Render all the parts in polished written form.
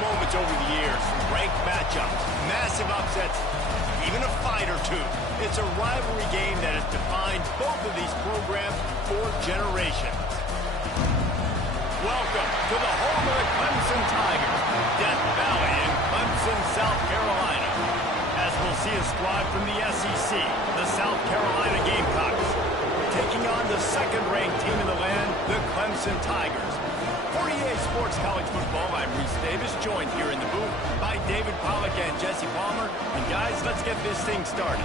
moments over the years, ranked matchups, massive upsets, even a fight or two. It's a rivalry game that has defined both of these programs for generations. Welcome to the home of the Clemson Tigers, Death Valley in Clemson, South Carolina. As we'll see a squad from the SEC, the South Carolina Gamecocks, taking on the second-ranked team in the land, the Clemson Tigers. For EA Sports College Football, I'm Reese Davis, joined here in the booth by David Pollack and Jesse Palmer. And guys, let's get this thing started.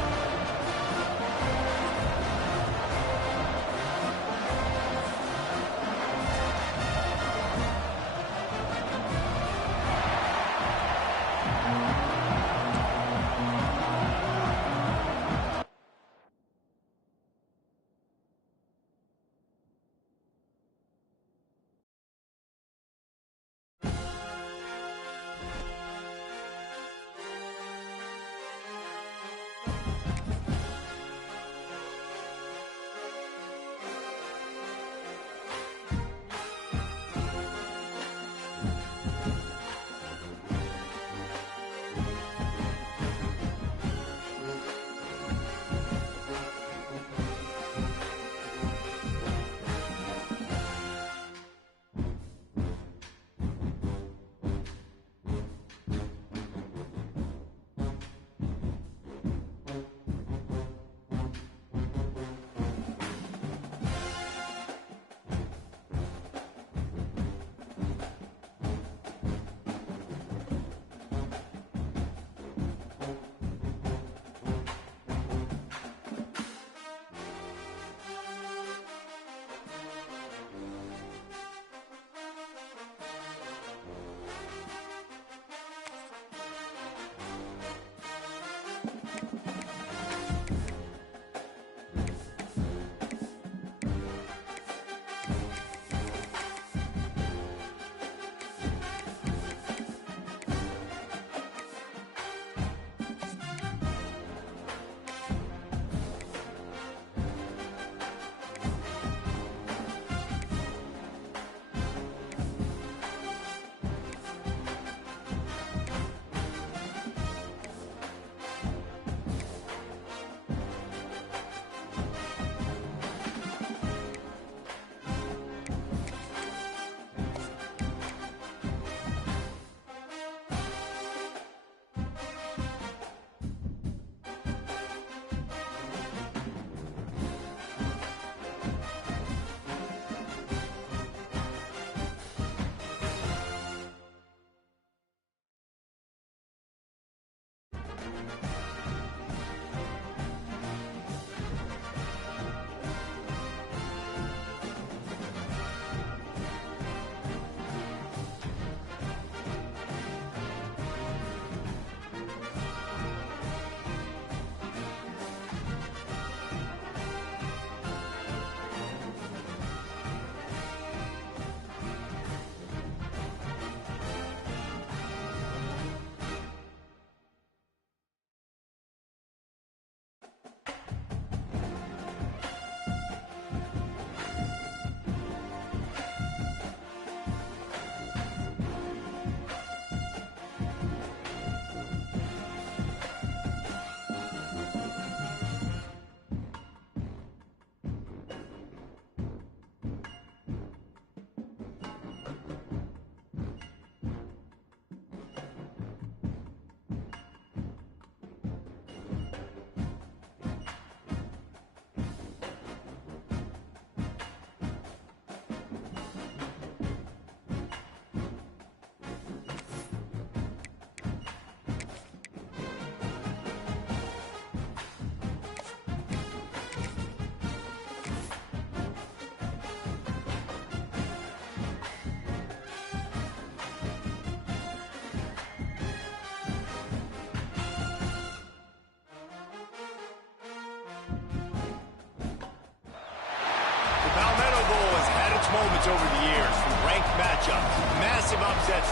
Moments over the years, ranked matchups, massive upsets,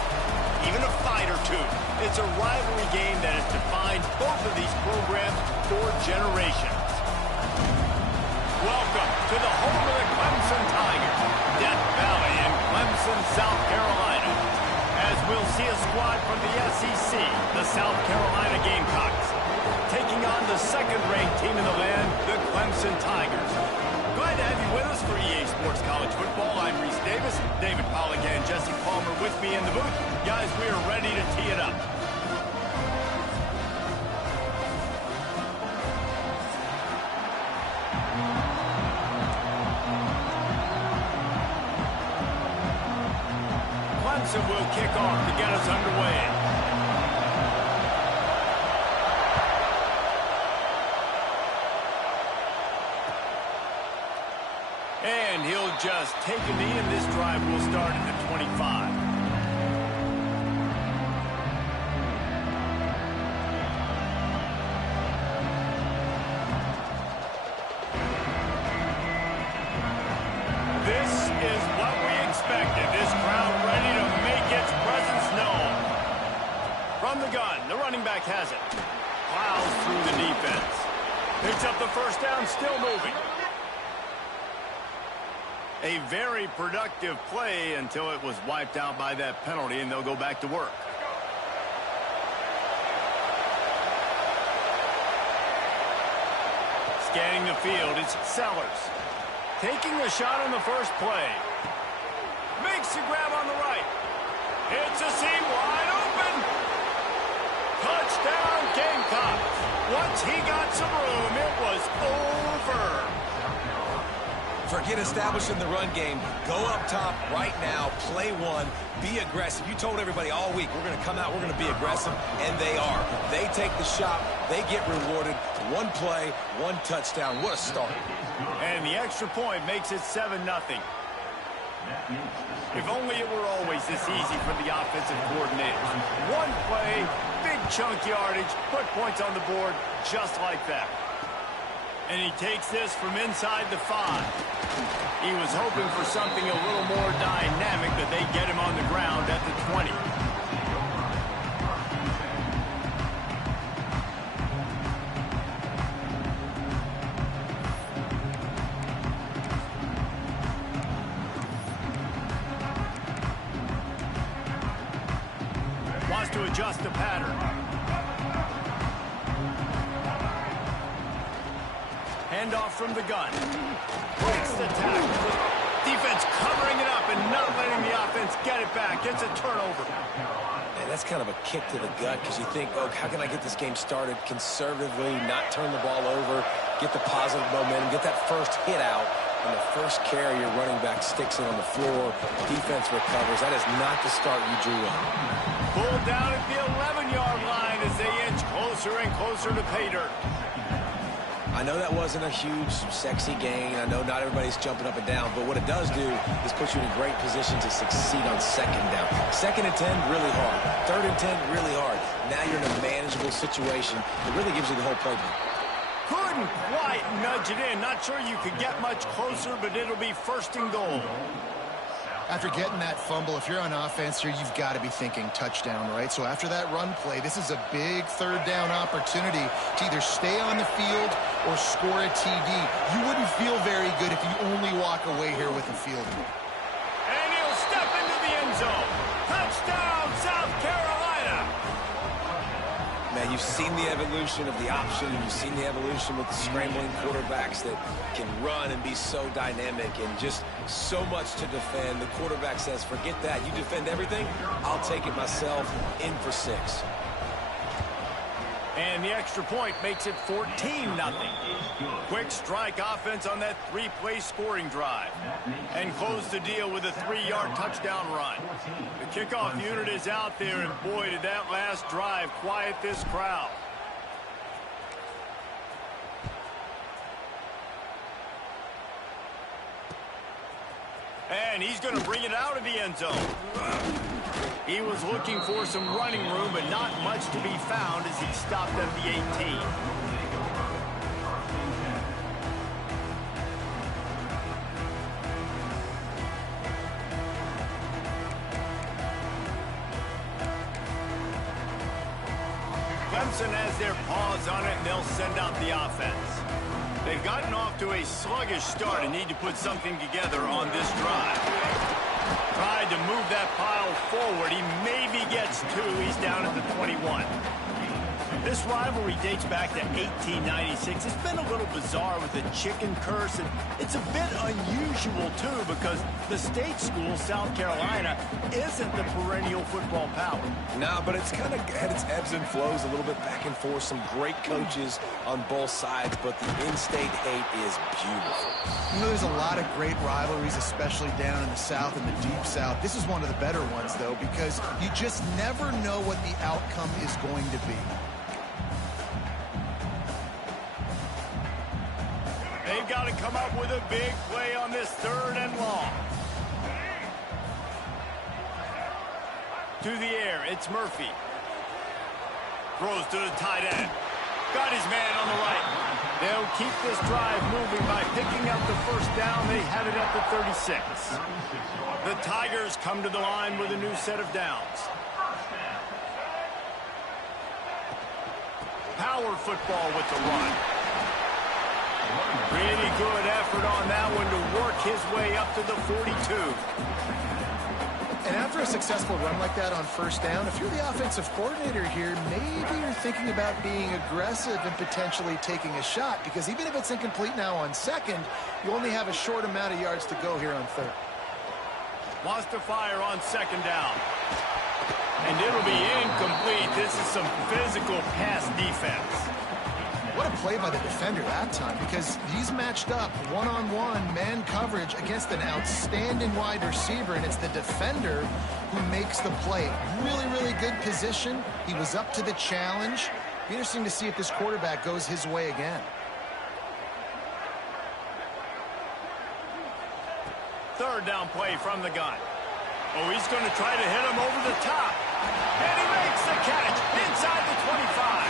even a fight or two. It's a rivalry game that has defined both of these programs for generations. Welcome to the home of the Clemson Tigers, Death Valley in Clemson, South Carolina. As we'll see a squad the South Carolina Gamecocks, taking on the second-ranked team in the land, the Clemson Tigers. Glad to have you with us for EA Sports College Football. I'm Reese Davis, David Pollack and Jesse Palmer with me in the booth. Guys, we are ready to tee it up. Clemson will kick off to get us underway. And he'll just take a knee, and this drive will start at the 25. This is what we expected. This crowd ready to make its presence known. From the gun, the running back has it. Plows through the defense. Picks up the first down, still moving. A very productive play until it was wiped out by that penalty, and they'll go back to work. Scanning the field, it's Sellers. Taking a shot on the first play. Makes the grab on the right. It's a seam wide open. Touchdown Gamecocks. Once he got some room, it was over. Forget establishing the run game. Go up top right now. Play one. Be aggressive. You told everybody all week, we're going to come out, we're going to be aggressive, and they are. They take the shot. They get rewarded. One play, one touchdown. What a start. And the extra point makes it 7-0. If only it were always this easy for the offensive coordinators. One play, big chunk yardage, put points on the board just like that. And he takes this from inside the 5. He was hoping for something a little more dynamic, but they get him on the ground at the 20. Wants to adjust the pattern. Handoff from the gun. Breaks the tackle. Defense covering it up and not letting the offense get it back. Gets a turnover. Man, that's kind of a kick to the gut because you think, oh, how can I get this game started conservatively, not turn the ball over, get the positive momentum, get that first hit out, and the first carry, your running back sticks it on the floor. Defense recovers. That is not the start you drew up. Pulled down at the 11-yard line as they inch closer and closer to pay dirt. I know that wasn't a huge, sexy gain. I know not everybody's jumping up and down, but what it does do is put you in a great position to succeed on second down. 2nd and 10, really hard. 3rd and 10, really hard. Now you're in a manageable situation. It really gives you the whole playbook. Couldn't quite nudge it in. Not sure you could get much closer, but it'll be 1st and goal. After getting that fumble, if you're on offense here, you've got to be thinking touchdown, right? So after that run play, this is a big 3rd down opportunity to either stay on the field or score a TD. You wouldn't feel very good if you only walk away here with a field goal. And he'll step into the end zone. Touchdown, South Carolina. Man, you've seen the evolution of the option. You've seen the evolution with the scrambling quarterbacks that can run and be so dynamic and just so much to defend. The quarterback says, forget that. You defend everything, I'll take it myself. In for 6. And the extra point makes it 14-0. Quick strike offense on that 3-play scoring drive. And close the deal with a 3-yard touchdown run. The kickoff unit is out there, and boy, did that last drive quiet this crowd. And he's going to bring it out of the end zone. He was looking for some running room, but not much to be found as he stopped at the 18. Clemson has their paws on it, and they'll send out the offense. They've gotten off to a sluggish start and need to put something together on this drive. Tried to move that pile forward. He maybe gets 2. He's down at the 21. This rivalry dates back to 1896. It's been a little bizarre with the chicken curse, and it's a bit unusual, too, because the state school, South Carolina, isn't the perennial football power. No, but it's kind of had its ebbs and flows, a little bit back and forth, some great coaches on both sides, but the in-state hate is beautiful. You know, there's a lot of great rivalries, especially down in the South and the Deep South. This is one of the better ones, though, because you just never know what the outcome is going to be. They've got to come up with a big play on this 3rd and long. To the air, it's Murphy. Throws to the tight end. Got his man on the right. They'll keep this drive moving by picking up the 1st down. They have it at the 36. The Tigers come to the line with a new set of downs. Power football with the run. Pretty good effort on that one to work his way up to the 42. And after a successful run like that on 1st down, if you're the offensive coordinator here, maybe you're thinking about being aggressive and potentially taking a shot, because even if it's incomplete now on 2nd, you only have a short amount of yards to go here on 3rd. Wants to fire on 2nd down. And it'll be incomplete. This is some physical pass defense. What a play by the defender that time, because he's matched up one-on-one man coverage against an outstanding wide receiver, and it's the defender who makes the play. Really, really good position. He was up to the challenge. Be interesting to see if this quarterback goes his way again. 3rd down play from the gun. Oh, he's going to try to hit him over the top. And he makes the catch inside the 25.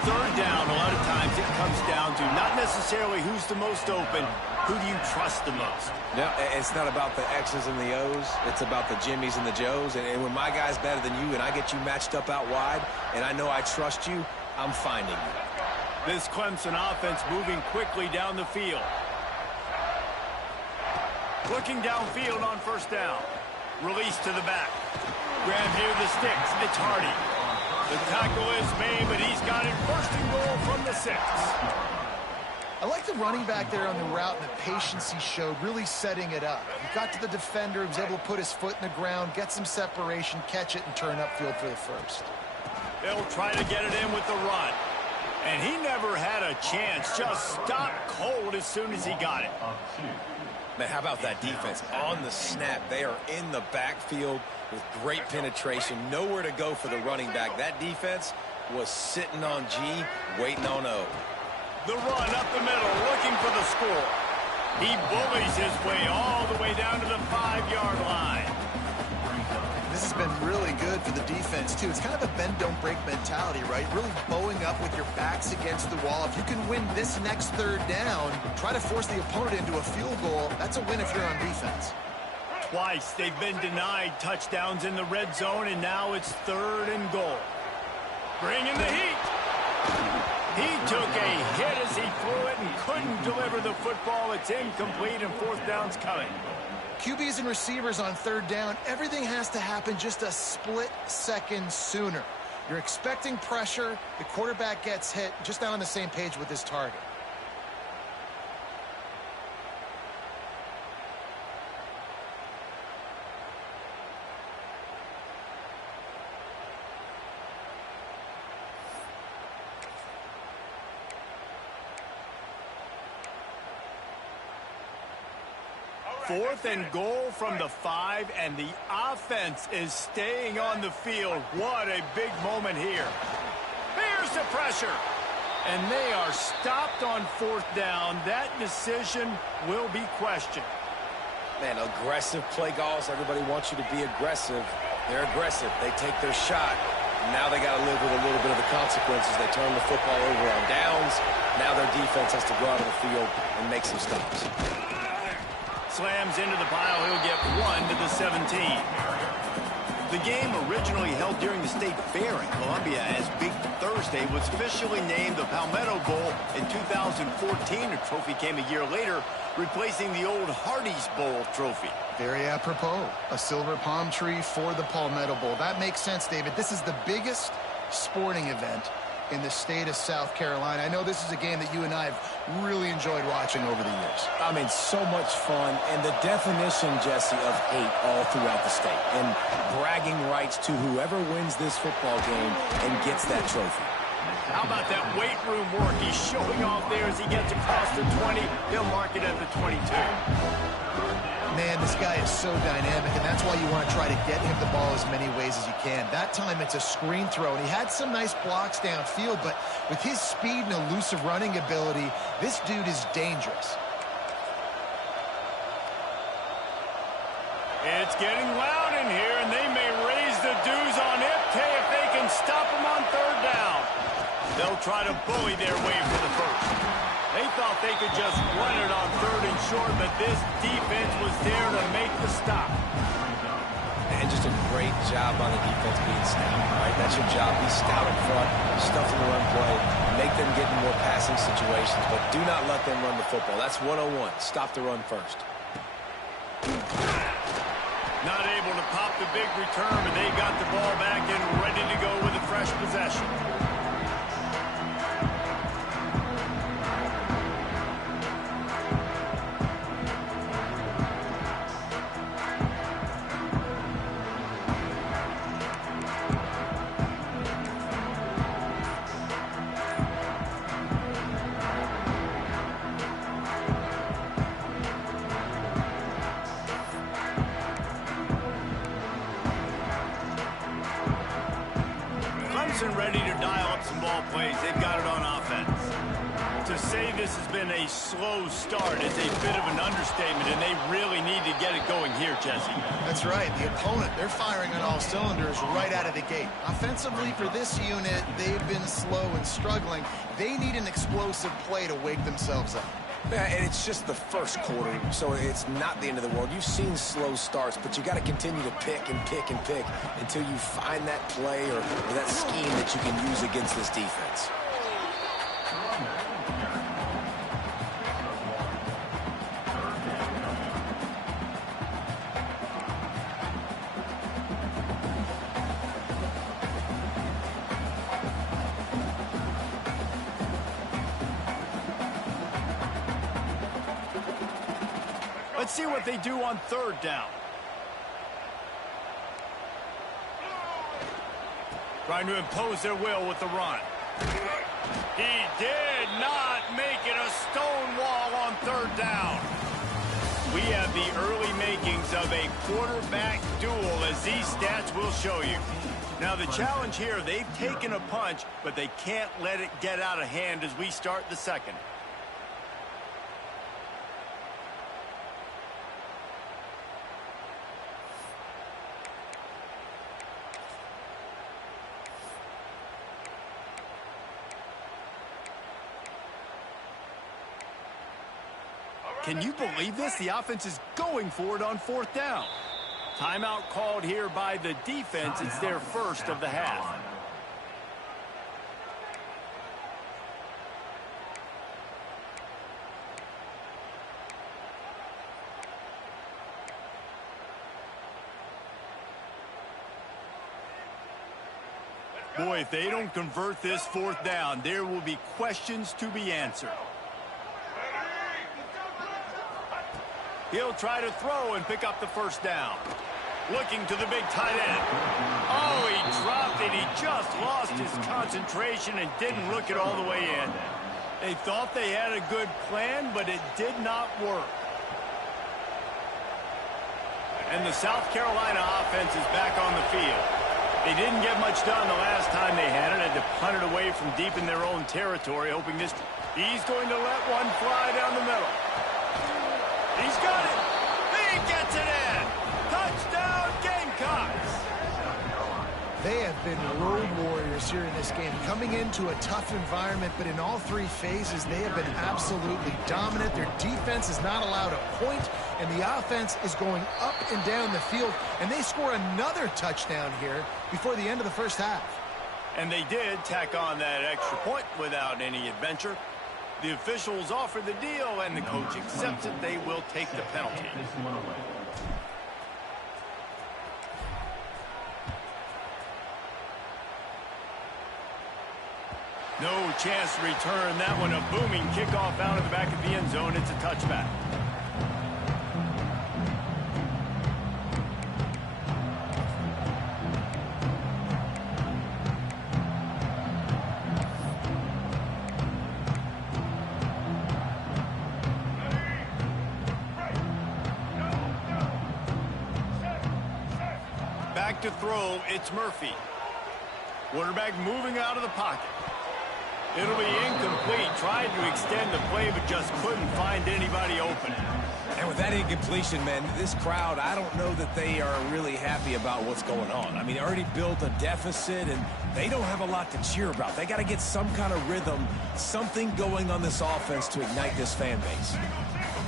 3rd down, a lot of times it comes down to not necessarily who's the most open, who do you trust the most? No, it's not about the X's and the O's. It's about the Jimmies and the Joes. And when my guy's better than you and I get you matched up out wide and I know I trust you, I'm finding you. This Clemson offense moving quickly down the field. Looking downfield on 1st down. Release to the back. Grab near the sticks. It's Hardy. The tackle is made, but he's got it 1st and goal from the 6. I like the running back there on the route and the patience he showed, really setting it up. He got to the defender, he was able to put his foot in the ground, get some separation, catch it, and turn upfield for the 1st. They'll try to get it in with the run. And he never had a chance, just stopped cold as soon as he got it. Man, how about that defense? On the snap, they are in the backfield with great penetration, nowhere to go for the running back. That defense was sitting on G, waiting on O. The run up the middle, looking for the score. He bullies his way all the way down to the 5-yard line. This has been really good for the defense, too. It's kind of a bend-don't-break mentality, right? Really bowing up with your backs against the wall. If you can win this next 3rd down, try to force the opponent into a field goal. That's a win if you're on defense. Twice they've been denied touchdowns in the red zone, and now it's 3rd and goal. Bringing the heat. He took a hit as he threw it and couldn't deliver the football. It's incomplete, and 4th down's coming. QBs and receivers on 3rd down, everything has to happen just a split second sooner. You're expecting pressure, the quarterback gets hit, just not on the same page with his target. Fourth and goal from the 5, and the offense is staying on the field. What a big moment here. Here's the pressure. And they are stopped on 4th down. That decision will be questioned. Man, aggressive play calls. Everybody wants you to be aggressive. They're aggressive. They take their shot. Now they got to live with a little bit of the consequences. They turn the football over on downs. Now their defense has to go out of the field and make some stops. Slams into the pile. He'll get 1 to the 17. The game originally held during the State Fair in Columbia as Big Thursday was officially named the Palmetto Bowl in 2014. The trophy came a year later, replacing the old Hardee's Bowl trophy. Very apropos. A silver palm tree for the Palmetto Bowl. That makes sense, David. This is the biggest sporting event in the state of South Carolina. I know this is a game that you and I have really enjoyed watching over the years. I mean, so much fun, and the definition, Jesse, of hate all throughout the state, and bragging rights to whoever wins this football game and gets that trophy. How about that weight room work? He's showing off there as he gets across the 20. He'll mark it at the 22. Man, this guy is so dynamic, and that's why you want to try to get him the ball as many ways as you can. That time it's a screen throw, and he had some nice blocks downfield, but with his speed and elusive running ability, this dude is dangerous. It's getting loud in here, and they may raise the dues on FK if they can stop him on third down. They'll try to bully their way for the first. They thought they could just run it on third and short, but this defense was there to make the stop. And just a great job on the defense being stout, right? That's your job. Be stout in front, stuff in the run play, make them get in more passing situations, but do not let them run the football. That's 101. Stop the run first. Not able to pop the big return, but they got the ball back and ready to go with a fresh possession. Clemson ready to dial up some ball plays. They've got it on offense. To say this has been a slow start is a bit of an understatement, and they really need to get it going here, Jesse. That's right. The opponent, they're firing on all cylinders right out of the gate. Offensively, for this unit, they've been slow and struggling. They need an explosive play to wake themselves up. Yeah, and it's just the first quarter, so it's not the end of the world. You've seen slow starts, but you got to continue to pick and pick and pick until you find that play or that scheme that you can use against this defense. Let's see what they do on third down. Trying to impose their will with the run. He did not make it a stone wall on third down. We have the early makings of a quarterback duel, as these stats will show you. Now the challenge here, they've taken a punch, but they can't let it get out of hand as we start the second. Can you believe this? The offense is going for it on fourth down. Timeout called here by the defense. It's their first of the half. Boy, if they don't convert this fourth down, there will be questions to be answered. He'll try to throw and pick up the first down. Looking to the big tight end. Oh, he dropped it. He just lost his concentration and didn't look it all the way in. They thought they had a good plan, but it did not work. And the South Carolina offense is back on the field. They didn't get much done the last time they had it. Had to punt it away from deep in their own territory, hoping this. He's going to let one fly down the middle. He's got it. He gets it in. Touchdown, Gamecocks. They have been road warriors here in this game, coming into a tough environment, but in all three phases, they have been absolutely dominant. Their defense is not allowed a point, and the offense is going up and down the field, and they score another touchdown here before the end of the first half. And they did tack on that extra point without any adventure. The officials offer the deal, and the coach accepts it. They will take the penalty. No chance to return that one. A booming kickoff out of the back of the end zone. It's a touchback. Back to throw, it's Murphy. Quarterback moving out of the pocket. It'll be incomplete. Tried to extend the play, but just couldn't find anybody open. And with that incompletion, man, this crowd, I don't know that they are really happy about what's going on. I mean, they already built a deficit, and they don't have a lot to cheer about. They got to get some kind of rhythm, something going on this offense to ignite this fan base.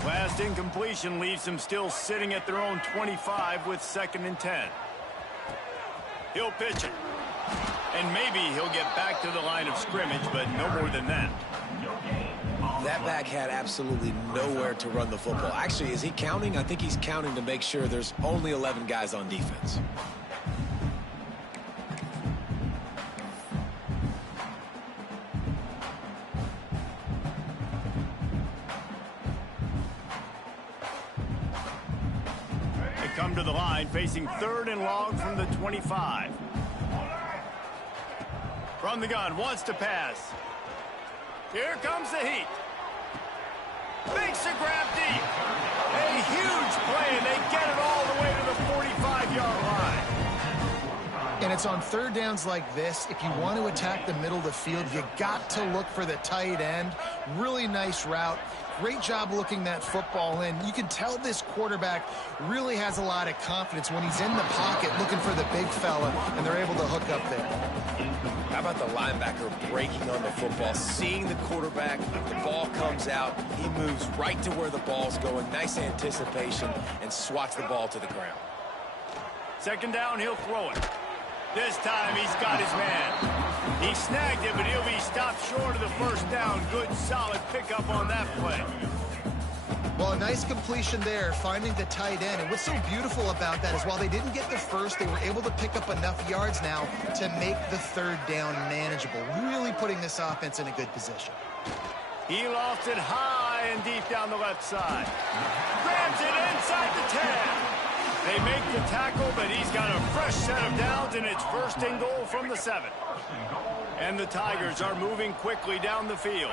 Last incompletion leaves them still sitting at their own 25 with 2nd and 10. He'll pitch it. And maybe he'll get back to the line of scrimmage, but no more than that. That back had absolutely nowhere to run the football. Actually, is he counting? I think he's counting to make sure there's only 11 guys on defense. They come to the line facing 3rd and long from the 25. From the gun, wants to pass. Here comes the heat. Makes a grab deep. A huge play, and they get it all the way to the 45-yard line. And it's on 3rd downs like this. If you want to attack the middle of the field, you got to look for the tight end. Really nice route. Great job looking that football in. You can tell this quarterback really has a lot of confidence when he's in the pocket looking for the big fella, and they're able to hook up there. How about the linebacker breaking on the football, seeing the quarterback, the ball comes out, he moves right to where the ball's going, nice anticipation, and swats the ball to the ground. 2nd down, he'll throw it. This time he's got his man. He snagged it, but he'll be stopped short of the 1st down. Good, solid pickup on that play. Well, a nice completion there, finding the tight end. And what's so beautiful about that is while they didn't get the first, they were able to pick up enough yards now to make the 3rd down manageable, really putting this offense in a good position. He lofts it high and deep down the left side. Grabs it inside the 10. They make the tackle, but he's got a fresh set of downs, and it's 1st and goal from the 7. And the Tigers are moving quickly down the field.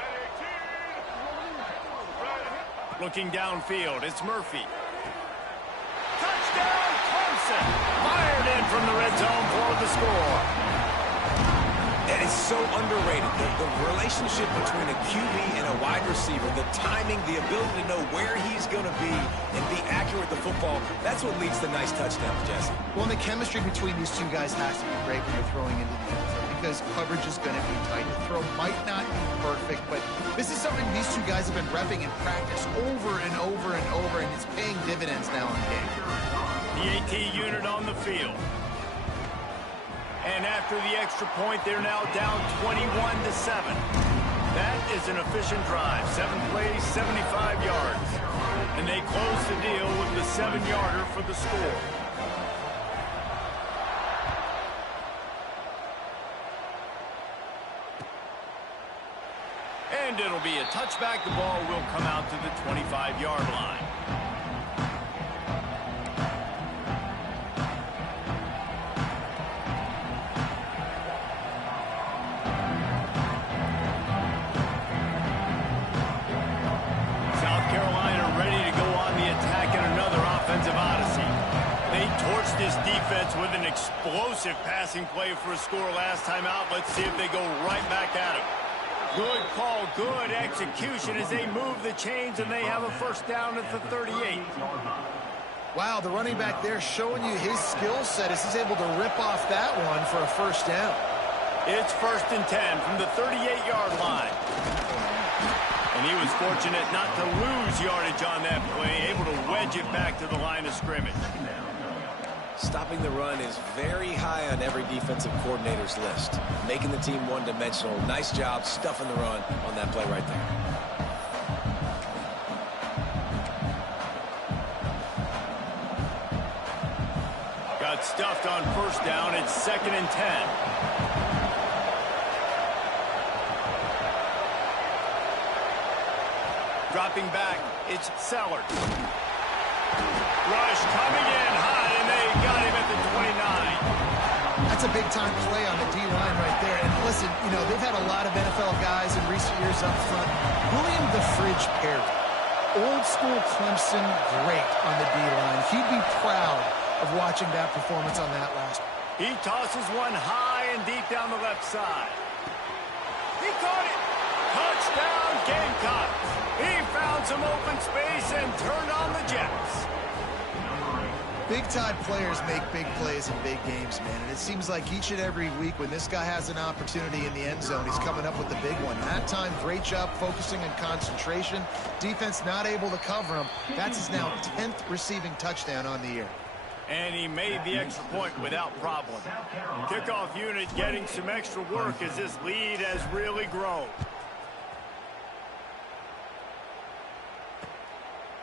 Looking downfield, it's Murphy. Touchdown, Clemson! Fired in from the red zone for the score. And it's so underrated. The relationship between a QB and a wide receiver, the timing, the ability to know where he's going to be and be accurate with the football, that's what leads to nice touchdowns, Jesse. Well, and the chemistry between these two guys has to be great when you're throwing into the end zone because coverage is going to be tight. The throw might not be perfect, but this is something these two guys have been repping in practice over and over and over, and it's paying dividends now in game. The AT unit on the field. And after the extra point, they're now down 21-7. That is an efficient drive. 7 plays, 75 yards. And they close the deal with the 7-yarder for the score. And it'll be a touchback. The ball will come out to the 25-yard line. This defense with an explosive passing play for a score last time out. Let's see if they go right back at him. Good call, good execution as they move the chains, and they have a 1st down at the 38. Wow, the running back there showing you his skill set as he's able to rip off that one for a 1st down. It's 1st and 10 from the 38-yard line. And he was fortunate not to lose yardage on that play, able to wedge it back to the line of scrimmage. Stopping the run is very high on every defensive coordinator's list. Making the team one-dimensional. Nice job stuffing the run on that play right there. Got stuffed on 1st down. It's 2nd and 10. Dropping back, it's Sellers. Rush coming in high, and they got him at the 29. That's a big-time play on the D-line right there. And listen, you know, they've had a lot of NFL guys in recent years up front. William the Fridge Perry, old-school Clemson great on the D-line. He'd be proud of watching that performance on that last one. He tosses one high and deep down the left side. He caught it. Touchdown, Gamecocks. He found some open space and turned on the Jets. Big-time players make big plays in big games, man. And it seems like each and every week when this guy has an opportunity in the end zone, he's coming up with the big one. That time, great job focusing on concentration. Defense not able to cover him. That's his now 10th receiving touchdown on the year. And he made the extra point without problem. Kickoff unit getting some extra work as this lead has really grown.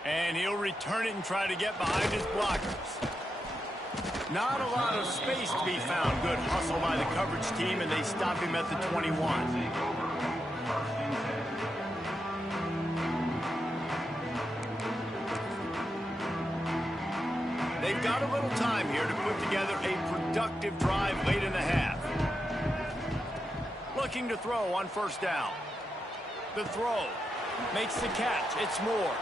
And he'll return it and try to get behind his blockers. Not a lot of space to be found. Good hustle by the coverage team, and they stop him at the 21. They've got a little time here to put together a productive drive late in the half. Looking to throw on first down. The throw makes the catch. It's Moore.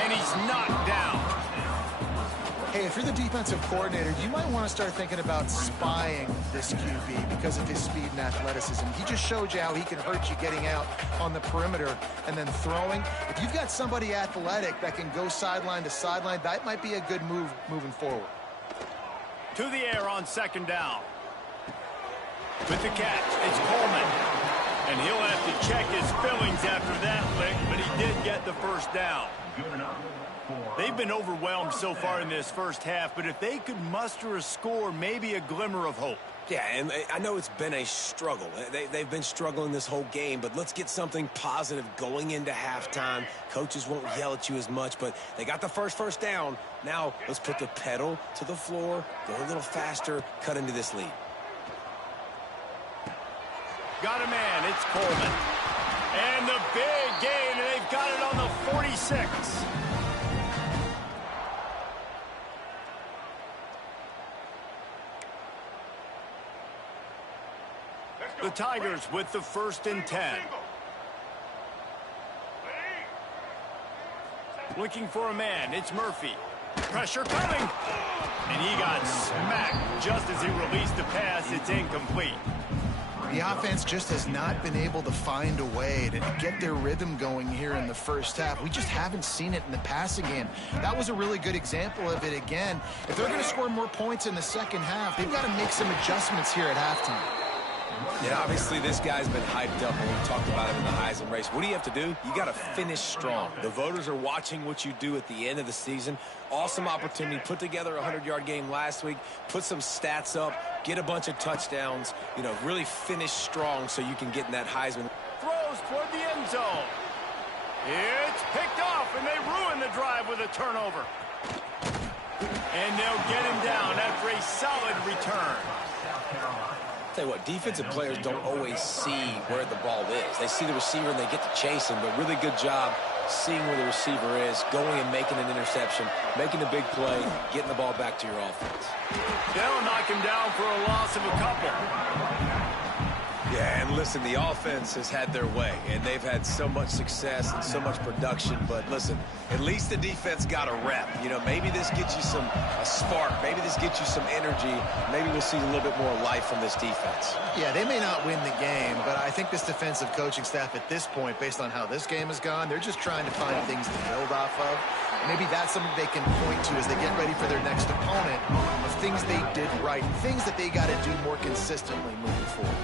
And he's knocked down. Hey, if you're the defensive coordinator, you might want to start thinking about spying this QB because of his speed and athleticism. He just showed you how he can hurt you getting out on the perimeter and then throwing. If you've got somebody athletic that can go sideline to sideline, that might be a good move moving forward. To the air on second down. With the catch, it's Coleman. And he'll have to check his fillings after that lick, but he did get the first down. They've been overwhelmed so far in this first half, but if they could muster a score, maybe a glimmer of hope. Yeah, and I know it's been a struggle. They've been struggling this whole game, but let's get something positive going into halftime. Coaches won't yell at you as much, but they got the first down. Now let's put the pedal to the floor, go a little faster, cut into this lead. Got a man, it's Coleman. And the big gain, and they've got it on the 46. The Tigers with the 1st and 10. Looking for a man, it's Murphy. Pressure coming. And he got smacked just as he released the pass. It's incomplete. The offense just has not been able to find a way to get their rhythm going here in the first half. We just haven't seen it in the passing game. That was a really good example of it again. If they're going to score more points in the second half, they've got to make some adjustments here at halftime. Yeah, obviously this guy's been hyped up, and we talked about him in the Heisman race. What do you have to do? You got to finish strong. The voters are watching what you do at the end of the season. Awesome opportunity. Put together a 100-yard game last week. Put some stats up. Get a bunch of touchdowns. You know, really finish strong so you can get in that Heisman. Throws toward the end zone. It's picked off, and they ruin the drive with a turnover. And they'll get him down after a solid return. Tell you what, defensive players don't always see where the ball is. They see the receiver and they get to chase him, but really good job seeing where the receiver is, going and making an interception, making a big play, getting the ball back to your offense. They'll knock him down for a loss of a couple. Yeah, and listen, the offense has had their way, and they've had so much success and so much production, but listen, at least the defense got a rep. You know, maybe this gets you a spark. Maybe this gets you some energy. Maybe we'll see a little bit more life from this defense. Yeah, they may not win the game, but I think this defensive coaching staff at this point, based on how this game has gone, they're just trying to find things to build off of. Maybe that's something they can point to as they get ready for their next opponent of things they did right, things that they got to do more consistently moving forward.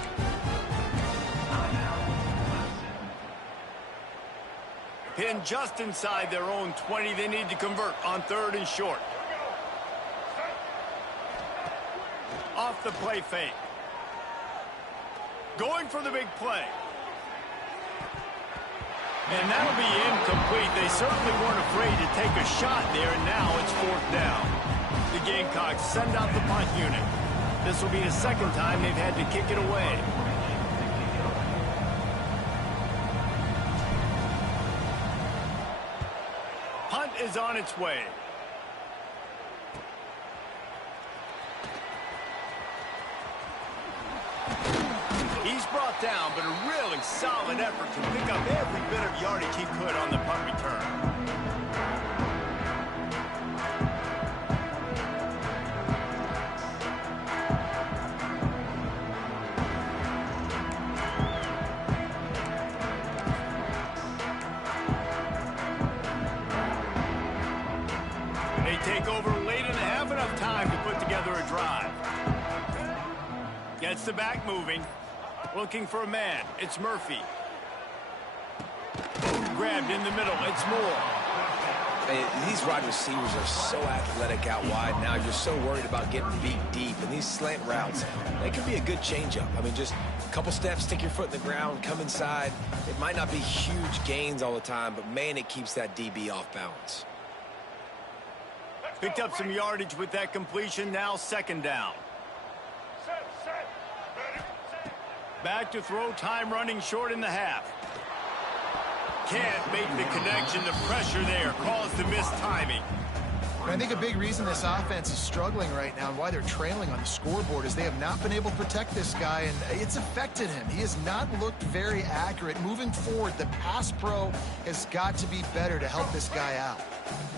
Pinned just inside their own 20. They need to convert on 3rd and short. Off the play fake. Going for the big play. And that'll be incomplete. They certainly weren't afraid to take a shot there, and now it's 4th down. The Gamecocks send out the punt unit. This will be the 2nd time they've had to kick it away. is on its way. He's brought down, but a really solid effort to pick up every bit of yardage he could on the punt return. They take over late and have enough time to put together a drive. Gets the back moving. Looking for a man. It's Murphy. Grabbed in the middle. It's Moore. Hey, these wide receivers are so athletic out wide now. You're so worried about getting beat deep. And these slant routes, they can be a good changeup. I mean, just a couple steps, stick your foot in the ground, come inside. It might not be huge gains all the time, but, man, it keeps that DB off balance. Picked up some yardage with that completion. Now second down. Back to throw, time running short in the half. Can't make the connection. The pressure there caused the missed timing. I think a big reason this offense is struggling right now and why they're trailing on the scoreboard is they have not been able to protect this guy, and it's affected him. He has not looked very accurate. Moving forward, the pass pro has got to be better to help this guy out.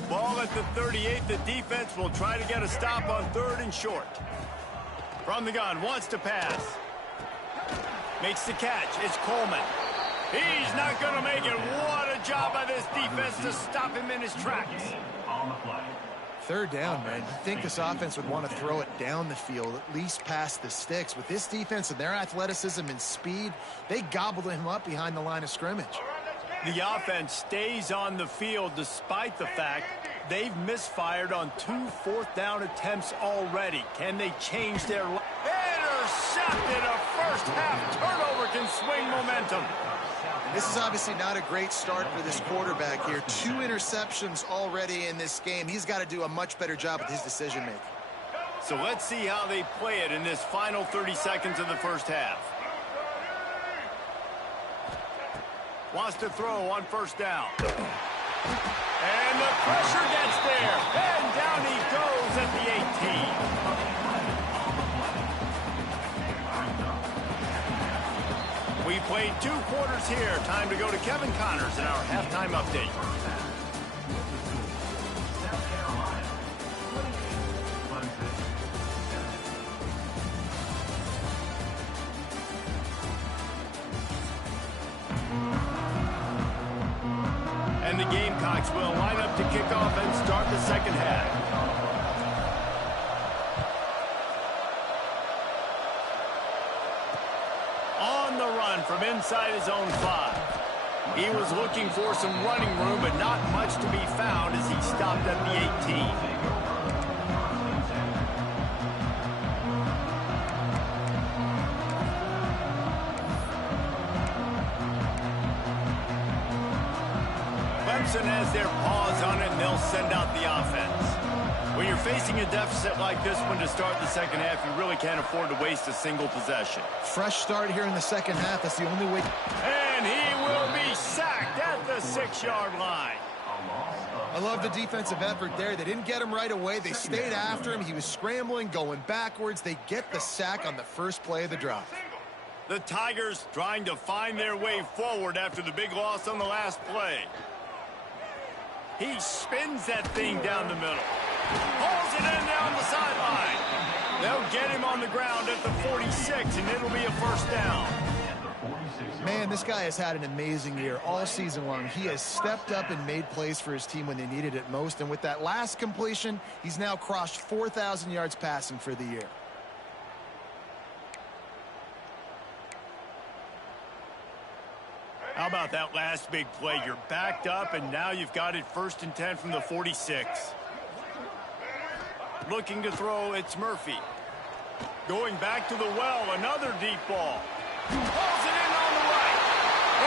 Ball at the 38. The defense will try to get a stop on 3rd and short. From the gun, wants to pass. Makes the catch. It's Coleman. He's not going to make it. What a job by this defense to stop him in his tracks. 3rd down, man. You'd think this offense would want to throw it down the field, at least past the sticks. With this defense and their athleticism and speed, they gobbled him up behind the line of scrimmage. The offense stays on the field despite the fact they've misfired on 2 4th down attempts already. Can they change their... Intercepted. A first half turnover can swing momentum. This is obviously not a great start for this quarterback here. 2 interceptions already in this game. He's got to do a much better job with his decision-making. So let's see how they play it in this final 30 seconds of the first half. Wants to throw on 1st down. And the pressure gets there. And down he goes at the 18. We played 2 quarters here. Time to go to Kevin Connors in our halftime update. And the Gamecocks will line up to kick off and start the second half. On the run from inside his own 5. He was looking for some running room, but not much to be found as he stopped at the 18. Clemson has their paws on it, and they'll send out the offense. When you're facing a deficit like this one to start the second half, you really can't afford to waste a single possession. Fresh start here in the second half. That's the only way. And he will be sacked at the 6-yard line. I love the defensive effort there. They didn't get him right away. They stayed after him. He was scrambling, going backwards. They get the sack on the first play of the drive. The Tigers trying to find their way forward after the big loss on the last play. He spins that thing down the middle. Pulls it in down the sideline. They'll get him on the ground at the 46, and it'll be a 1st down. Man, this guy has had an amazing year all season long. He has stepped up and made plays for his team when they needed it most. And with that last completion, he's now crossed 4,000 yards passing for the year. How about that last big play? You're backed up, and now you've got it 1st and 10 from the 46. Looking to throw, it's Murphy. Going back to the well, another deep ball. Pulls it in on the right.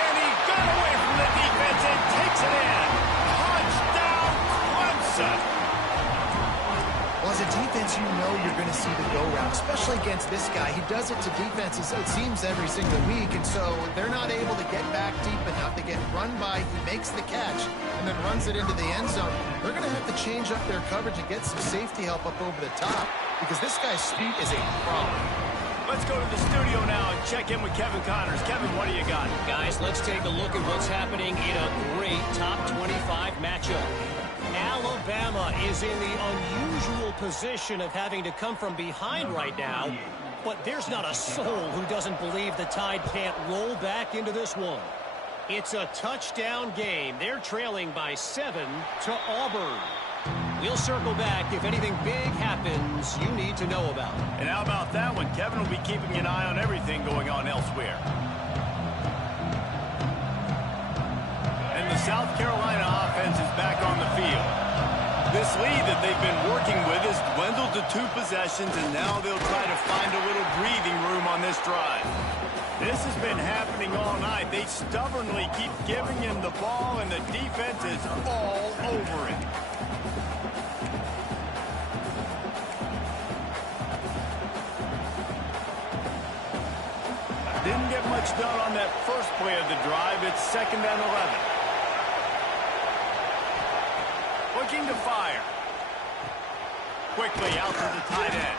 And he got away from the defense and takes it in. Touchdown, Clemson. Well, Well, as a defense, you know you're going to see the go-round, especially against this guy. He does it to defenses, it seems, every single week, and so they're not able to get back deep enough. They get run by, he makes the catch, and then runs it into the end zone. They're going to have to change up their coverage and get some safety help up over the top, because this guy's speed is a problem. Let's go to the studio now and check in with Kevin Connors. Kevin, what do you got? Guys, let's take a look at what's happening in a great top 25 matchup. Alabama is in the unusual position of having to come from behind right now, but there's not a soul who doesn't believe the Tide can't roll back into this one. It's a touchdown game. They're trailing by 7 to Auburn. We'll circle back if anything big happens you need to know about. And how about that one? Kevin will be keeping an eye on everything going on elsewhere. And the South Carolina offense is back on the field. This lead that they've been working with has dwindled to 2 possessions, and now they'll try to find a little breathing room on this drive. This has been happening all night. They stubbornly keep giving him the ball, and the defense is all over it. Didn't get much done on that first play of the drive. It's 2nd and 11. Looking to fire. Quickly out to the tight end.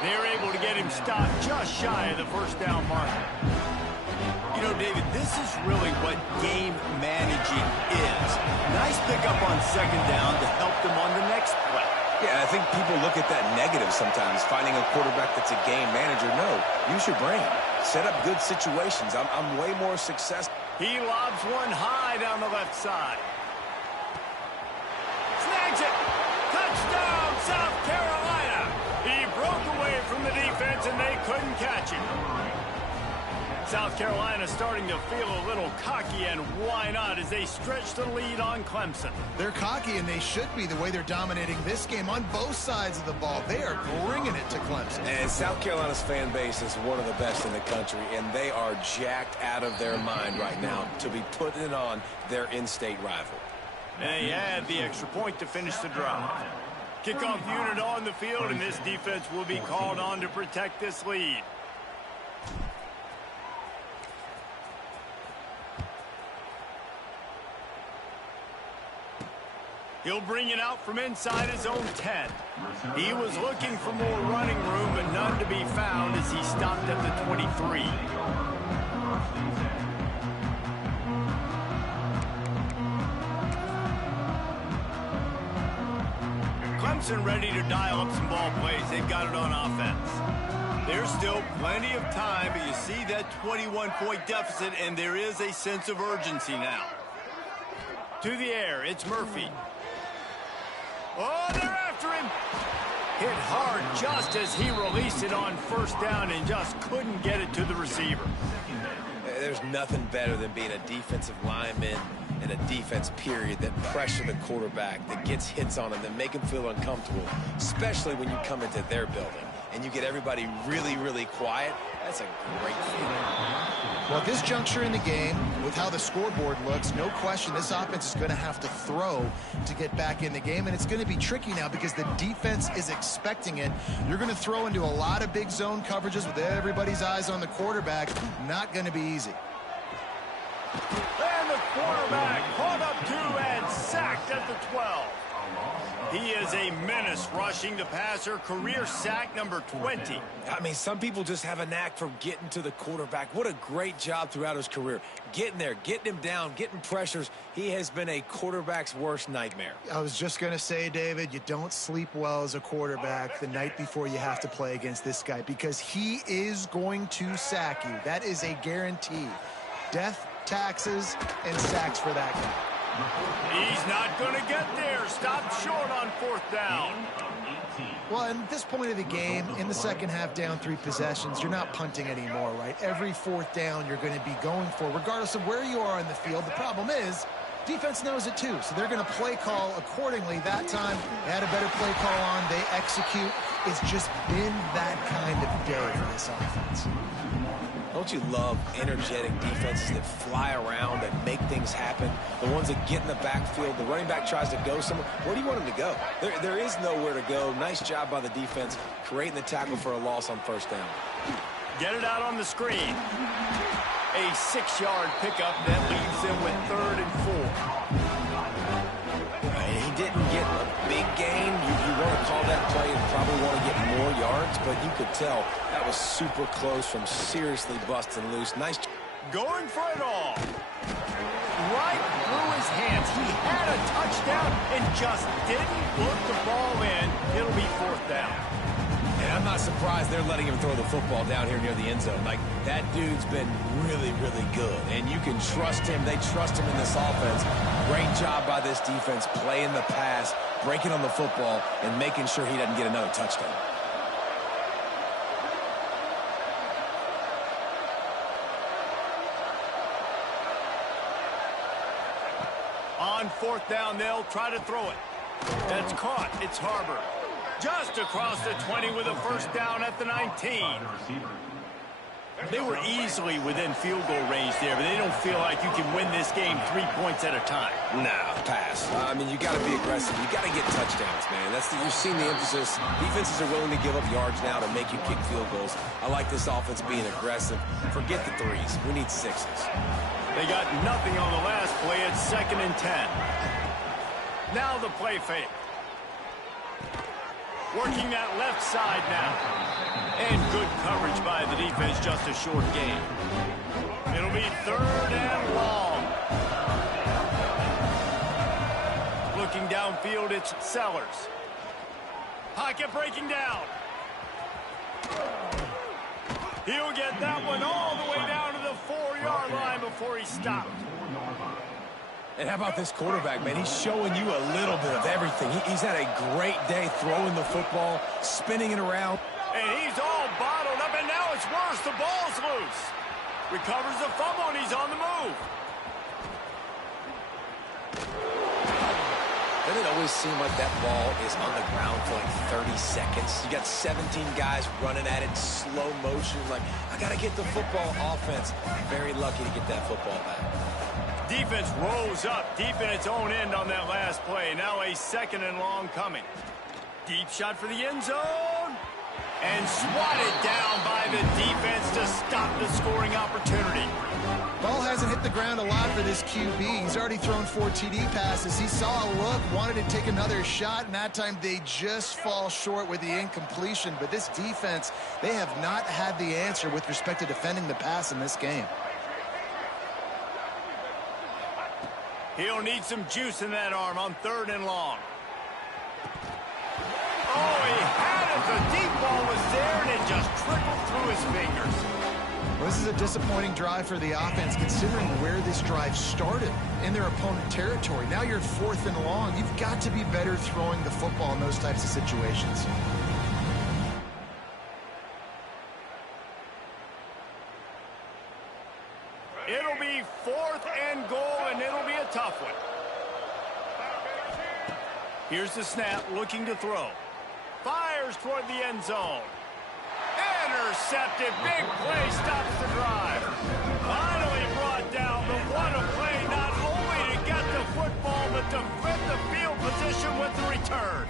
They're able to get him stopped just shy of the first down marker. You know, David, this is really what game managing is. Nice pickup on 2nd down to help them on the next play. Yeah, I think people look at that negative sometimes, finding a quarterback that's a game manager. No, use your brain. Set up good situations. I'm way more successful. He lobs one high down the left side. Snags it. Touchdown, South Carolina. He broke away from the defense, and they couldn't catch him. South Carolina starting to feel a little cocky, and why not, as they stretch the lead on Clemson. They're cocky, and they should be the way they're dominating this game on both sides of the ball. They are bringing it to Clemson. And South Carolina's fan base is one of the best in the country, and they are jacked out of their mind right now to be putting it on their in-state rival. They had the extra point to finish the drive. Kickoff unit on the field, and this defense will be called on to protect this lead. He'll bring it out from inside his own 10. He was looking for more running room, but none to be found as he stopped at the 23. Clemson ready to dial up some ball plays. They've got it on offense. There's still plenty of time, but you see that 21-point deficit, and there is a sense of urgency now. To the air, it's Murphy. Oh, they're after him. Hit hard just as he released it on 1st down and just couldn't get it to the receiver. There's nothing better than being a defensive lineman and a defense period that pressure the quarterback, that gets hits on him, that make him feel uncomfortable, especially when you come into their building and you get everybody really, really quiet. That's a great feeling. Well, at this juncture in the game, with how the scoreboard looks, no question this offense is going to have to throw to get back in the game, and it's going to be tricky now because the defense is expecting it. You're going to throw into a lot of big zone coverages with everybody's eyes on the quarterback. Not going to be easy. And the quarterback caught up 2 and sacked at the 12. He is a menace rushing the passer, career sack number 20. I mean, some people just have a knack for getting to the quarterback. What a great job throughout his career. Getting there, getting him down, getting pressures. He has been a quarterback's worst nightmare. I was just going to say, David, you don't sleep well as a quarterback the night before you have to play against this guy because he is going to sack you. That is a guarantee. Death, taxes, and sacks for that guy. He's not going to get there. Stopped short on 4th down. Well, at this point of the game, in the second half, down 3 possessions, you're not punting anymore, right? Every 4th down you're going to be going for, regardless of where you are in the field. The problem is, Defense knows it too, so they're going to play call accordingly. That time, they had a better play call on. They execute. It's just been that kind of day for this offense. Don't you love energetic defenses that fly around, that make things happen? The ones that get in the backfield, the running back tries to go somewhere. Where do you want him to go? There is nowhere to go. Nice job by the defense, creating the tackle for a loss on first down. Get it out on the screen. A 6-yard pickup that leaves them with 3rd and 4. He didn't get a big gain. You want to call that play and probably want to get more yards, but you could tell that was super close from seriously busting loose. Nice. Going for it all. Right through his hands. He had a touchdown and just didn't look the ball in. It'll be 4th down. And I'm not surprised they're letting him throw the football down here near the end zone. Like, that dude's been really, really good. And you can trust him. They trust him in this offense. Great job by this defense playing the pass, breaking on the football, and making sure he doesn't get another touchdown. On 4th down, they'll try to throw it. That's caught. It's Harbor. Just across the 20 with a first down at the 19. They were easily within field goal range there, but they don't feel like you can win this game 3 points at a time. Nah, pass. I mean, you got to be aggressive. You got to get touchdowns, man. You've seen the emphasis. Defenses are willing to give up yards now to make you kick field goals. I like this offense being aggressive. Forget the 3s. We need 6s. They got nothing on the last play. It's 2nd and 10. Now the play fake. Working that left side now. And good coverage by the defense, just a short gain. It'll be 3rd and long. Looking downfield, it's Sellers. Pocket breaking down. He'll get that one all the way down to the 4-yard line before he stopped. And how about this quarterback, man? He's showing you a little bit of everything. He's had a great day throwing the football, spinning it around. And he's all bottled up, and now it's worse. The ball's loose. Recovers the fumble, and he's on the move. Doesn't it always seem like that ball is on the ground for like 30 seconds? You got 17 guys running at it, slow motion. Like, I got to get the football. Offense, very lucky to get that football back. Defense rolls up deep in its own end on that last play. Now a 2nd and long coming. Deep shot for the end zone. And swatted down by the defense to stop the scoring opportunity. Ball hasn't hit the ground a lot for this QB. He's already thrown 4 TD passes. He saw a look, wanted to take another shot, and that time they just fall short with the incompletion. But this defense, they have not had the answer with respect to defending the pass in this game. He'll need some juice in that arm on 3rd and long. Oh, he had it. The deep ball was there, and it just trickled through his fingers. Well, this is a disappointing drive for the offense, considering where this drive started in their opponent territory. Now you're 4th and long. You've got to be better throwing the football in those types of situations. It'll be 4th and goal, and it'll be a tough one. Here's the snap, looking to throw. Fires toward the end zone. Intercepted. Big play stops the drive. Finally brought down, but what a play, not only to get the football, but to fit the field position with the return.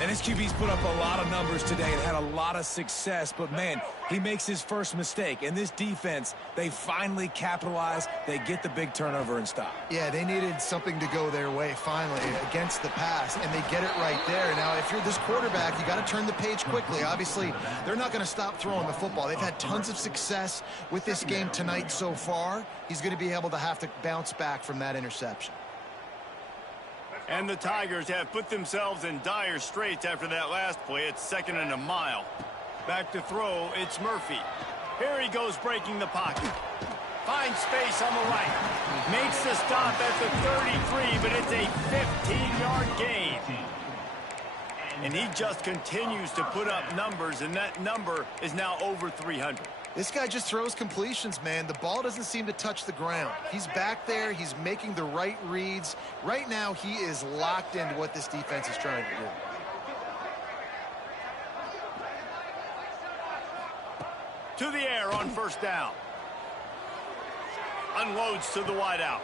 And his QB's put up a lot of numbers today and had a lot of success, but man, he makes his first mistake. And this defense, they finally capitalize. They get the big turnover and stop. Yeah, they needed something to go their way finally against the pass, and they get it right there. Now, if you're this quarterback, you got to turn the page quickly. Obviously, they're not going to stop throwing the football. They've had tons of success with this game tonight so far. He's going to be able to have to bounce back from that interception. And the Tigers have put themselves in dire straits after that last play. It's 2nd and a mile. Back to throw, it's Murphy. Here he goes breaking the pocket. Finds space on the right. Makes the stop at the 33, but it's a 15-yard gain. And he just continues to put up numbers, and that number is now over 300. This guy just throws completions, man. The ball doesn't seem to touch the ground. He's back there. He's making the right reads. Right now, he is locked into what this defense is trying to do. To the air on first down. Unloads to the wideout.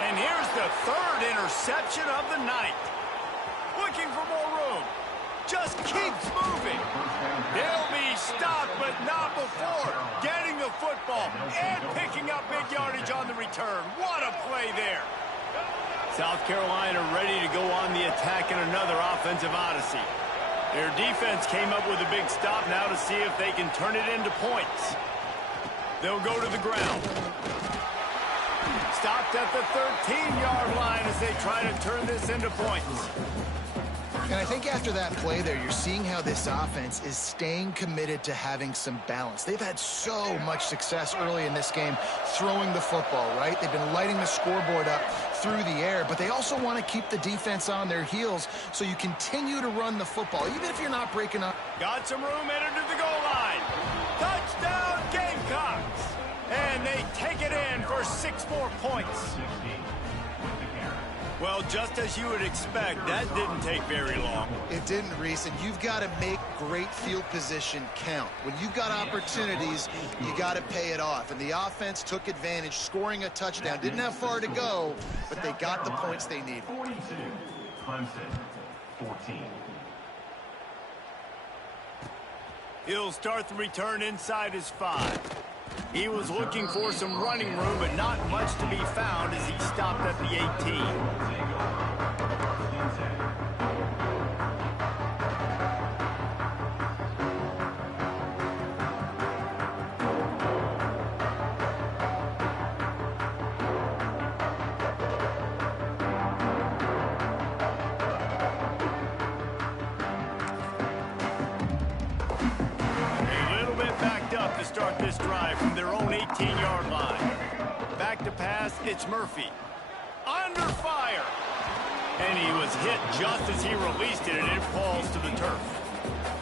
And here's the third interception of the night. Looking for more room. Just keeps moving. He'll be stopped, but not before getting the football and picking up big yardage on the return. What a play there. South Carolina ready to go on the attack in another offensive odyssey. Their defense came up with a big stop now to see if they can turn it into points. They'll go to the ground. Stopped at the 13-yard line as they try to turn this into points. And I think after that play there, you're seeing how this offense is staying committed to having some balance. They've had so much success early in this game throwing the football, right? They've been lighting the scoreboard up through the air, but they also want to keep the defense on their heels so you continue to run the football, even if you're not breaking up. Got some room headed to the goal line. Touchdown, Gamecocks! And they take it in for 6 more points. Well, just as you would expect, that didn't take very long. It didn't, Reese, and you've got to make great field position count. When you've got opportunities, you got to pay it off. And the offense took advantage, scoring a touchdown. Didn't have far to go, but they got the points they needed. 42, Clemson, 14. He'll start the return inside his 5. He was looking for some running room, but not much to be found as he stopped at the 18. Start this drive from their own 18-yard line. Back to pass, it's Murphy. Under fire. And he was hit just as he released it, and it falls to the turf.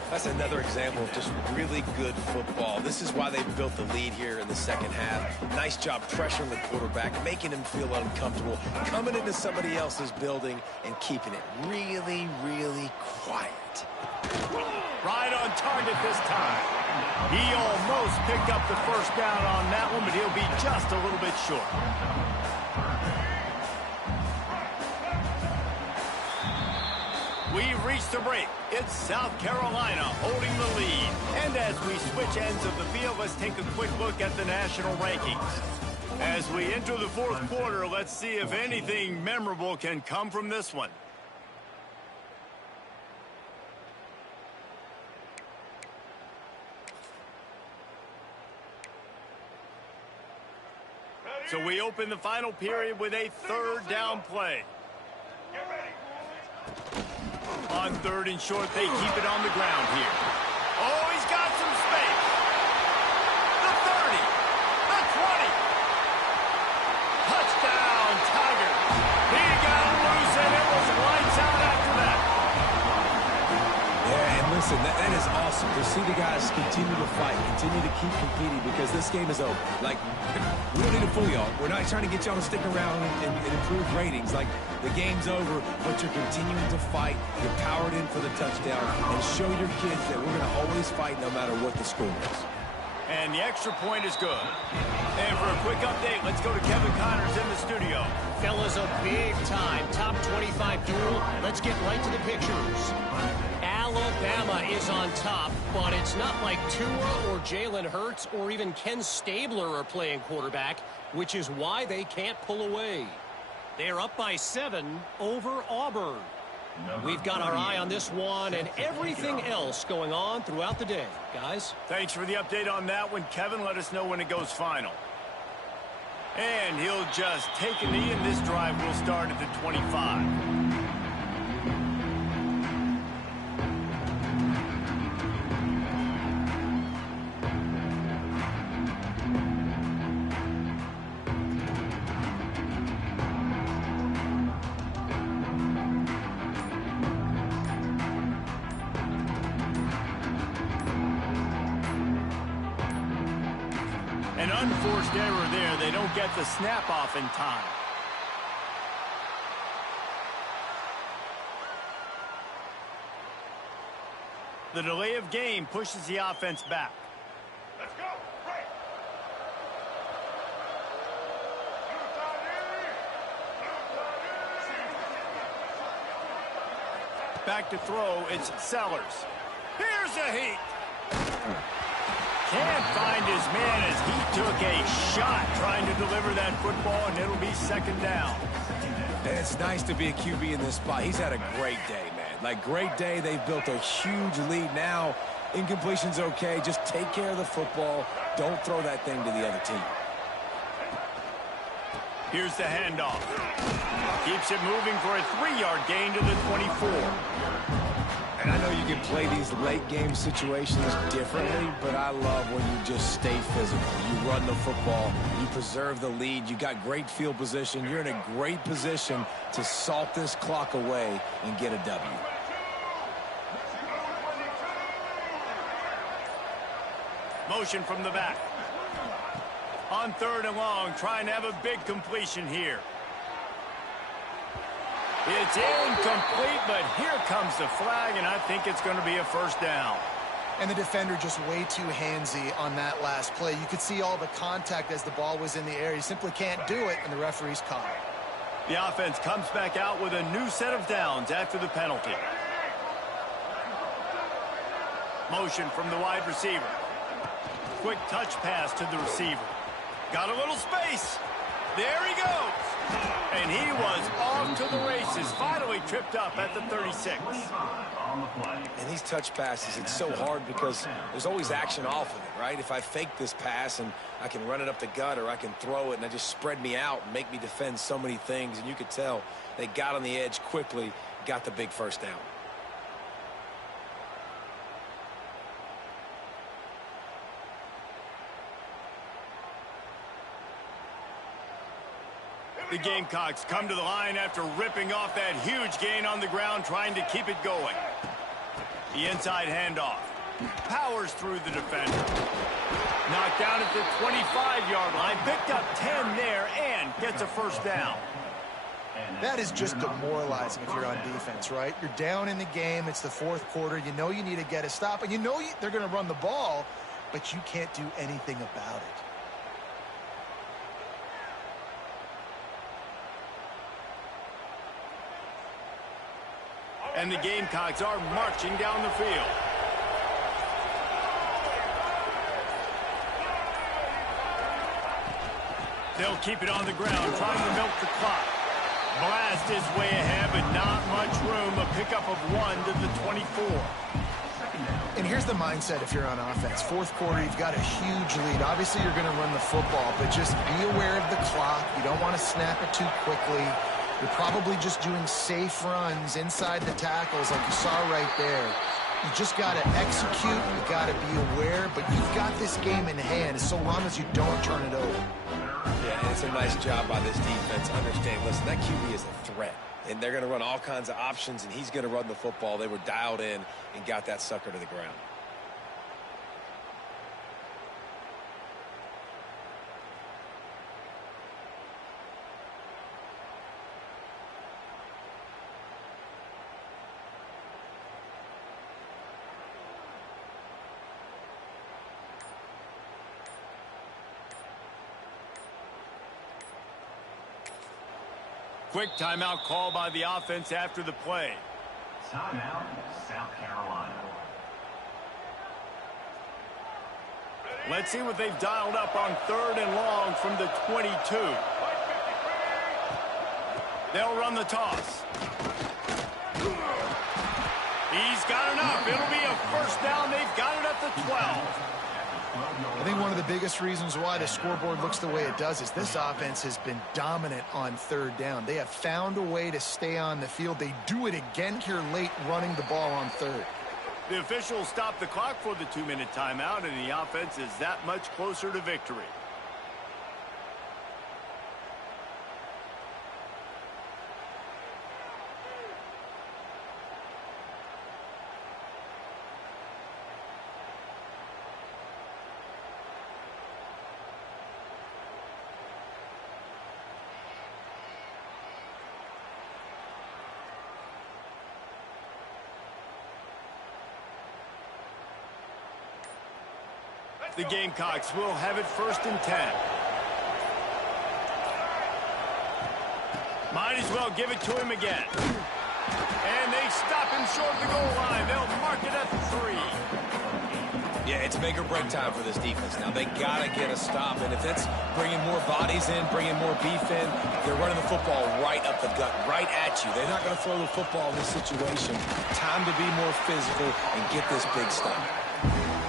That's another example of just really good football. This is why they built the lead here in the second half. Nice job pressuring the quarterback, making him feel uncomfortable, coming into somebody else's building and keeping it really, really quiet. Right on target this time. He almost picked up the first down on that one, but he'll be just a little bit short. We've reached the break. It's South Carolina holding the lead. And as we switch ends of the field, let's take a quick look at the national rankings. As we enter the fourth quarter, let's see if anything memorable can come from this one. So we open the final period with a third down play. On third and short, they keep it on the ground here. Oh, he's got some space. The 30, the 20. Touchdown, Tigers. He got loose, and it was lights out after that. Yeah, and listen, that is awesome to see the guys continue to fight, continue to keep competing, because this game is over. Like, we don't need to fool y'all. We're not trying to get y'all to stick around and improve ratings. Like, the game's over, but you're continuing to fight. You're powered in for the touchdown, and show your kids that we're going to always fight no matter what the score is. And the extra point is good. And for a quick update, let's go to Kevin Connors in the studio. Fellas, a big-time top 25 duel. Let's get right to the pictures. Alabama is on top, but it's not like Tua or Jalen Hurts or even Ken Stabler are playing quarterback, which is why they can't pull away. They're up by 7 over Auburn. We've got our eye on this one and everything else going on throughout the day. Guys? Thanks for the update on that one, Kevin. Let us know when it goes final. And he'll just take a knee, and this drive will start at the 25. An unforced error there. They don't get the snap off in time. The delay of game pushes the offense back. Let's go. Right. Back to throw, it's Sellers. Here's a heat. Can't find his man as he took a shot trying to deliver that football, and it'll be second down. And it's nice to be a QB in this spot. He's had a great day, man. Like, great day. They've built a huge lead now. Incompletion's okay. Just take care of the football. Don't throw that thing to the other team. Here's the handoff. Keeps it moving for a 3-yard gain to the 24. And I know you can play these late game situations differently, but I love when you just stay physical. You run the football, you preserve the lead, you got great field position, you're in a great position to salt this clock away and get a W. Motion from the back. On 3rd and long, trying to have a big completion here. It's incomplete, but here comes the flag, and I think it's going to be a first down. And the defender just way too handsy on that last play. You could see all the contact as the ball was in the air. He simply can't do it, and the referee's caught it. The offense comes back out with a new set of downs after the penalty. Motion from the wide receiver. Quick touch pass to the receiver. Got a little space. There he goes. And he was off to the races. Finally tripped up at the 36. And these touch passes, it's so hard because there's always action off of it, right? If I fake this pass and I can run it up the gut or I can throw it and I just spread me out and make me defend so many things. And you could tell they got on the edge quickly, got the big first down. The Gamecocks come to the line after ripping off that huge gain on the ground, trying to keep it going. The inside handoff. Powers through the defender. Knocked down at the 25-yard line. Picked up 10 there and gets a first down. That is just demoralizing if you're on defense, right? You're down in the game. It's the 4th quarter. You know you need to get a stop, and you know they're going to run the ball, but you can't do anything about it. And the Gamecocks are marching down the field. They'll keep it on the ground, trying to milk the clock. Blast is way ahead, but not much room. A pickup of 1 to the 24. And here's the mindset if you're on offense. 4th quarter, you've got a huge lead. Obviously, you're going to run the football, but just be aware of the clock. You don't want to snap it too quickly. You're probably just doing safe runs inside the tackles like you saw right there. You just got to execute. You got to be aware, but you've got this game in hand so long as you don't turn it over. Yeah, and it's a nice job by this defense. Understand, listen, that QB is a threat. And they're going to run all kinds of options, and he's going to run the football. They were dialed in and got that sucker to the ground. Quick timeout call by the offense after the play. Timeout, South Carolina. Let's see what they've dialed up on 3rd and long from the 22. They'll run the toss. He's got enough. It'll be a first down. They've got it at the 12. I think one of the biggest reasons why the scoreboard looks the way it does is this offense has been dominant on 3rd down. They have found a way to stay on the field. They do it again here late, running the ball on 3rd. The officials stop the clock for the 2-minute timeout, and the offense is that much closer to victory. The Gamecocks will have it 1st and 10. Might as well give it to him again. And they stop him short of the goal line. They'll mark it at the 3. Yeah, it's make or break time for this defense. Now, they got to get a stop. And if it's bringing more bodies in, bringing more beef in, they're running the football right up the gut, right at you. They're not going to throw the football in this situation. Time to be more physical and get this big stop.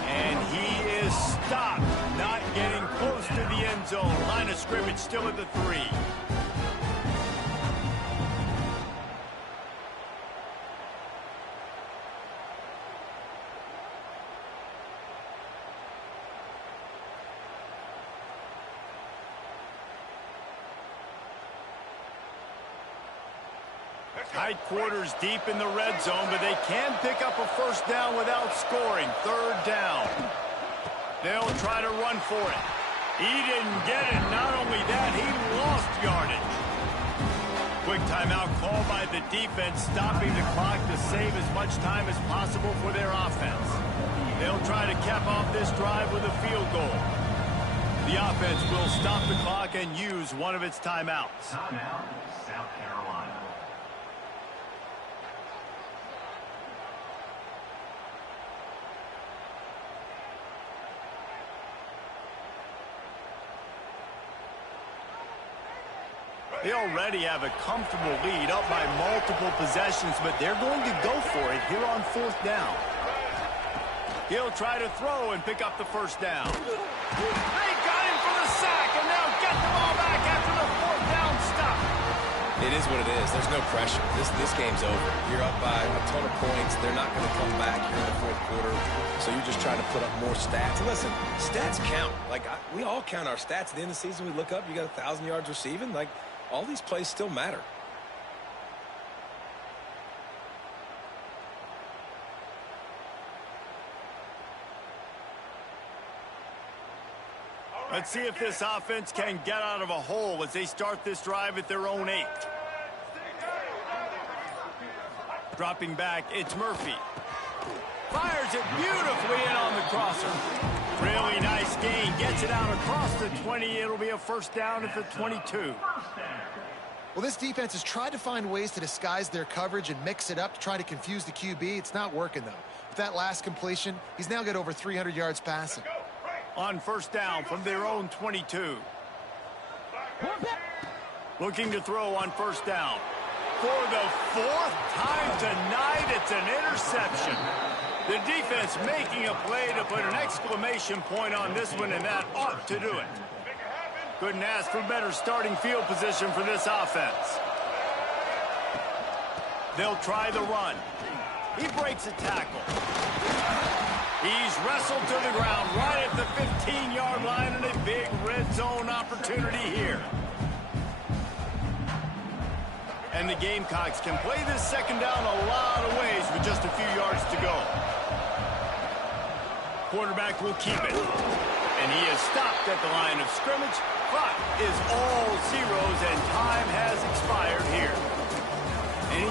And he is stopped, not getting close to the end zone. Line of scrimmage still at the 3. Tight quarters deep in the red zone, but they can pick up a 1st down without scoring. 3rd down. They'll try to run for it. He didn't get it. Not only that, he lost yardage. Quick timeout call by the defense, stopping the clock to save as much time as possible for their offense. They'll try to cap off this drive with a field goal. The offense will stop the clock and use one of its timeouts. Timeout, South Carolina. They already have a comfortable lead, up by multiple possessions, but they're going to go for it here on 4th down. He'll try to throw and pick up the 1st down. They got him for the sack, and they'll get the ball back after the 4th down stop. It is what it is. There's no pressure. This game's over. You're up by a ton of points. They're not going to come back here in the 4th quarter, so you're just trying to put up more stats. And listen, stats count. We all count our stats. At the end of the season, we look up, you got 1,000 yards receiving. All these plays still matter. Let's see if this offense can get out of a hole as they start this drive at their own 8. Dropping back, it's Murphy. Fires it beautifully in on the crosser. Really nice gain. Gets it out across the 20. It'll be a 1st down at the 22. Well, this defense has tried to find ways to disguise their coverage and mix it up to try to confuse the QB. It's not working, though. With that last completion, he's now got over 300 yards passing. On 1st down from their own 22. Looking to throw on 1st down. For the 4th time tonight, it's an interception. The defense making a play to put an exclamation point on this one, and that ought to do it. Couldn't ask for better starting field position for this offense. They'll try the run. He breaks a tackle. He's wrestled to the ground right at the 15-yard line, and a big red zone opportunity here. And the Gamecocks can play this 2nd down a lot of ways with just a few yards to go. Quarterback will keep it. And he is stopped at the line of scrimmage. Clock is all zeros, and time has expired here. Any